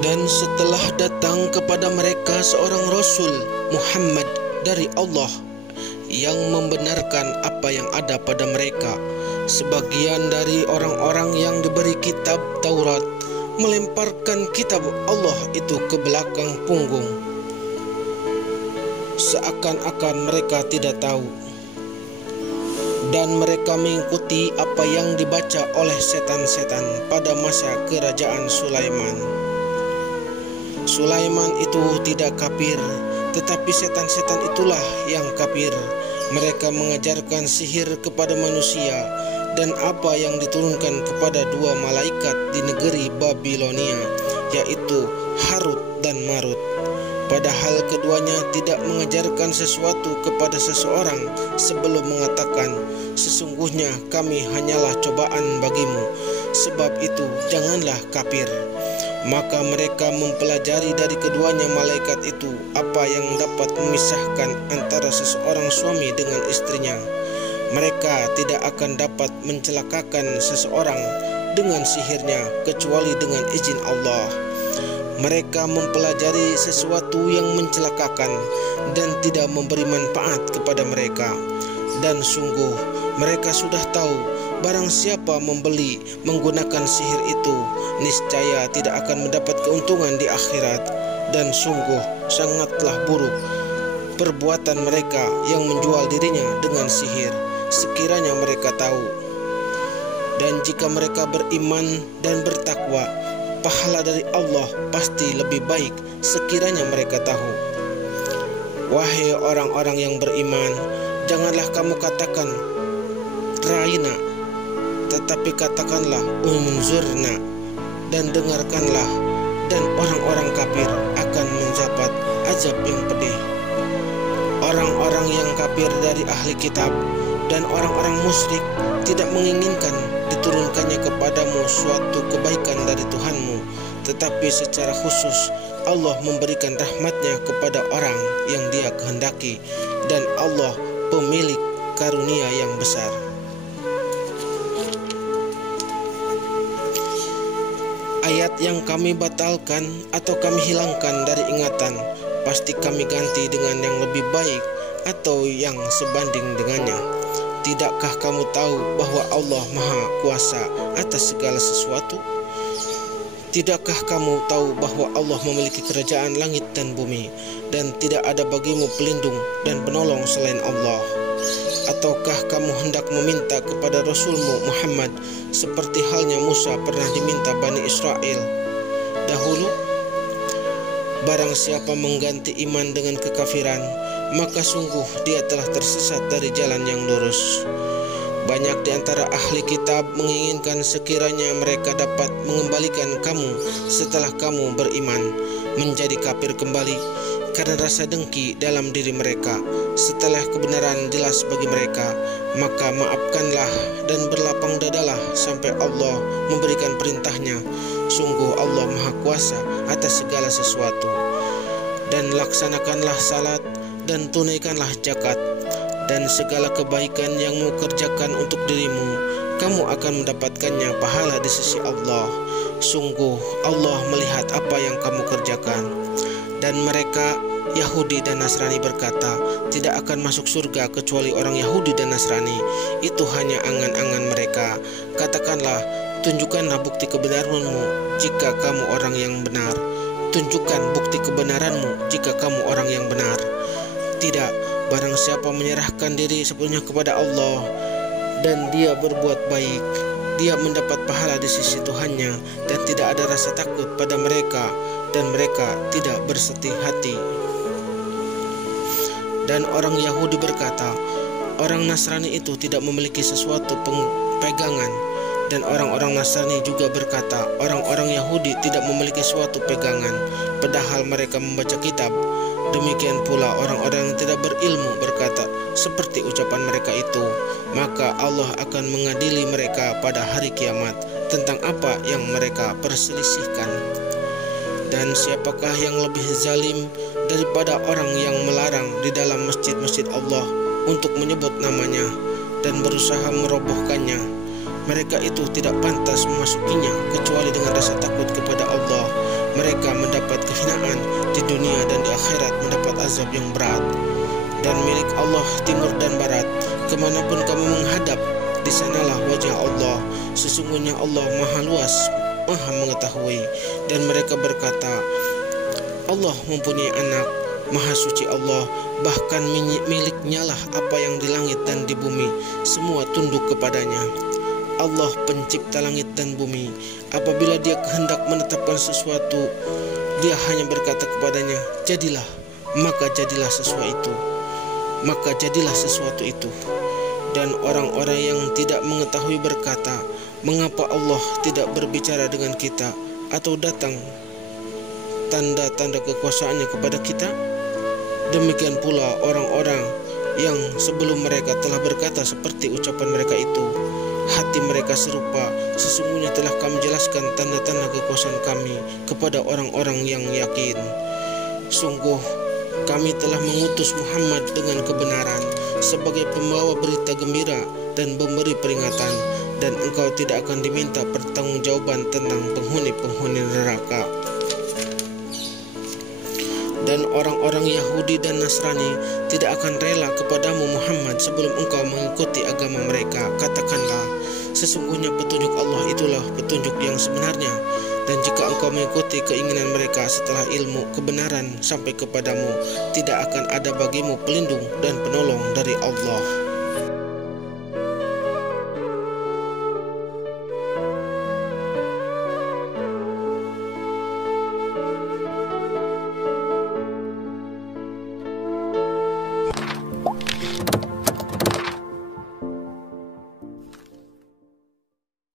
Dan setelah datang kepada mereka seorang Rasul Muhammad dari Allah yang membenarkan apa yang ada pada mereka, sebagian dari orang-orang yang diberi kitab Taurat melemparkan kitab Allah itu ke belakang punggung, seakan-akan mereka tidak tahu, dan mereka mengikuti apa yang dibaca oleh setan-setan pada masa kerajaan Sulaiman. Sulaiman itu tidak kafir, tetapi setan-setan itulah yang kafir. Mereka mengajarkan sihir kepada manusia dan apa yang diturunkan kepada dua malaikat di negeri Babilonia, yaitu Harut dan Marut. Padahal keduanya tidak mengajarkan sesuatu kepada seseorang sebelum mengatakan, sesungguhnya kami hanyalah cobaan bagimu, sebab itu janganlah kafir. Maka mereka mempelajari dari keduanya malaikat itu apa yang dapat memisahkan antara seseorang suami dengan istrinya. Mereka tidak akan dapat mencelakakan seseorang dengan sihirnya kecuali dengan izin Allah. Mereka mempelajari sesuatu yang mencelakakan dan tidak memberi manfaat kepada mereka. Dan sungguh mereka sudah tahu barang siapa membeli menggunakan sihir itu, niscaya tidak akan mendapat keuntungan di akhirat. Dan sungguh sangatlah buruk perbuatan mereka yang menjual dirinya dengan sihir, sekiranya mereka tahu. Dan jika mereka beriman dan bertakwa, pahala dari Allah pasti lebih baik sekiranya mereka tahu. Wahai orang-orang yang beriman, janganlah kamu katakan Ra'ina, tetapi katakanlah unzurna, dan dengarkanlah, dan orang-orang kafir akan mendapat azab yang pedih. Orang-orang yang kafir dari ahli kitab dan orang-orang musyrik tidak menginginkan diturunkannya kepadamu suatu kebaikan dari Tuhanmu, tetapi secara khusus Allah memberikan rahmatnya kepada orang yang Dia kehendaki, dan Allah pemilik karunia yang besar. Ayat yang kami batalkan atau kami hilangkan dari ingatan, pasti kami ganti dengan yang lebih baik atau yang sebanding dengannya. Tidakkah kamu tahu bahwa Allah Maha Kuasa atas segala sesuatu? Tidakkah kamu tahu bahwa Allah memiliki kerajaan langit dan bumi, dan tidak ada bagimu pelindung dan penolong selain Allah? Ataukah kamu hendak meminta kepada Rasulmu Muhammad seperti halnya Musa pernah diminta Bani Israel dahulu? Barang siapa mengganti iman dengan kekafiran, maka sungguh dia telah tersesat dari jalan yang lurus. Banyak di antara ahli kitab menginginkan sekiranya mereka dapat mengembalikan kamu setelah kamu beriman menjadi kafir kembali, karena rasa dengki dalam diri mereka setelah kebenaran jelas bagi mereka. Maka maafkanlah dan berlapang dadalah sampai Allah memberikan perintahnya. Sungguh Allah Maha Kuasa atas segala sesuatu. Dan laksanakanlah salat dan tunaikanlah zakat, dan segala kebaikan yang kamu kerjakan untuk dirimu, kamu akan mendapatkannya pahala di sisi Allah. Sungguh Allah melihat apa yang kamu kerjakan. Dan mereka Yahudi dan Nasrani berkata, tidak akan masuk surga kecuali orang Yahudi dan Nasrani. Itu hanya angan-angan mereka. Katakanlah, tunjukkanlah bukti kebenaranmu jika kamu orang yang benar. Tunjukkan bukti kebenaranmu jika kamu orang yang benar. Tidak, barang siapa menyerahkan diri sepenuhnya kepada Allah dan dia berbuat baik, dia mendapat pahala di sisi Tuhannya, dan tidak ada rasa takut pada mereka, dan mereka tidak bersedih hati. Dan orang Yahudi berkata, orang Nasrani itu tidak memiliki sesuatu pegangan. Dan orang-orang Nasrani juga berkata, orang-orang Yahudi tidak memiliki suatu pegangan, padahal mereka membaca kitab. Demikian pula orang-orang yang tidak berilmu berkata seperti ucapan mereka itu. Maka Allah akan mengadili mereka pada hari kiamat tentang apa yang mereka perselisihkan. Dan siapakah yang lebih zalim daripada orang yang melarang di dalam masjid-masjid Allah untuk menyebut namanya dan berusaha merobohkannya? Mereka itu tidak pantas memasukinya kecuali dengan rasa takut kepada Allah. Mereka dunia dan di akhirat mendapat azab yang berat. Dan milik Allah timur dan barat, kemanapun kamu menghadap, di sanalah wajah Allah. Sesungguhnya Allah maha luas, maha mengetahui. Dan mereka berkata, Allah mempunyai anak. Maha suci Allah, bahkan miliknya lah apa yang di langit dan di bumi, semua tunduk kepadanya. Allah pencipta langit dan bumi. Apabila dia kehendak menetapkan sesuatu, dia hanya berkata kepadanya, jadilah, maka jadilah sesuatu itu. Dan orang-orang yang tidak mengetahui berkata, mengapa Allah tidak berbicara dengan kita atau datang tanda-tanda kekuasaannya kepada kita? Demikian pula orang-orang yang sebelum mereka telah berkata seperti ucapan mereka itu. Hati mereka serupa, sesungguhnya telah kami jelaskan tanda-tanda kekuasaan kami kepada orang-orang yang yakin. Sungguh kami telah mengutus Muhammad dengan kebenaran sebagai pembawa berita gembira dan pemberi peringatan, dan engkau tidak akan diminta pertanggungjawaban tentang penghuni-penghuni neraka. Dan orang-orang Yahudi dan Nasrani tidak akan rela kepadamu Muhammad sebelum engkau mengikuti agama mereka. Katakanlah, sesungguhnya petunjuk Allah itulah petunjuk yang sebenarnya. Dan jika engkau mengikuti keinginan mereka setelah ilmu kebenaran sampai kepadamu, tidak akan ada bagimu pelindung dan penolong dari Allah.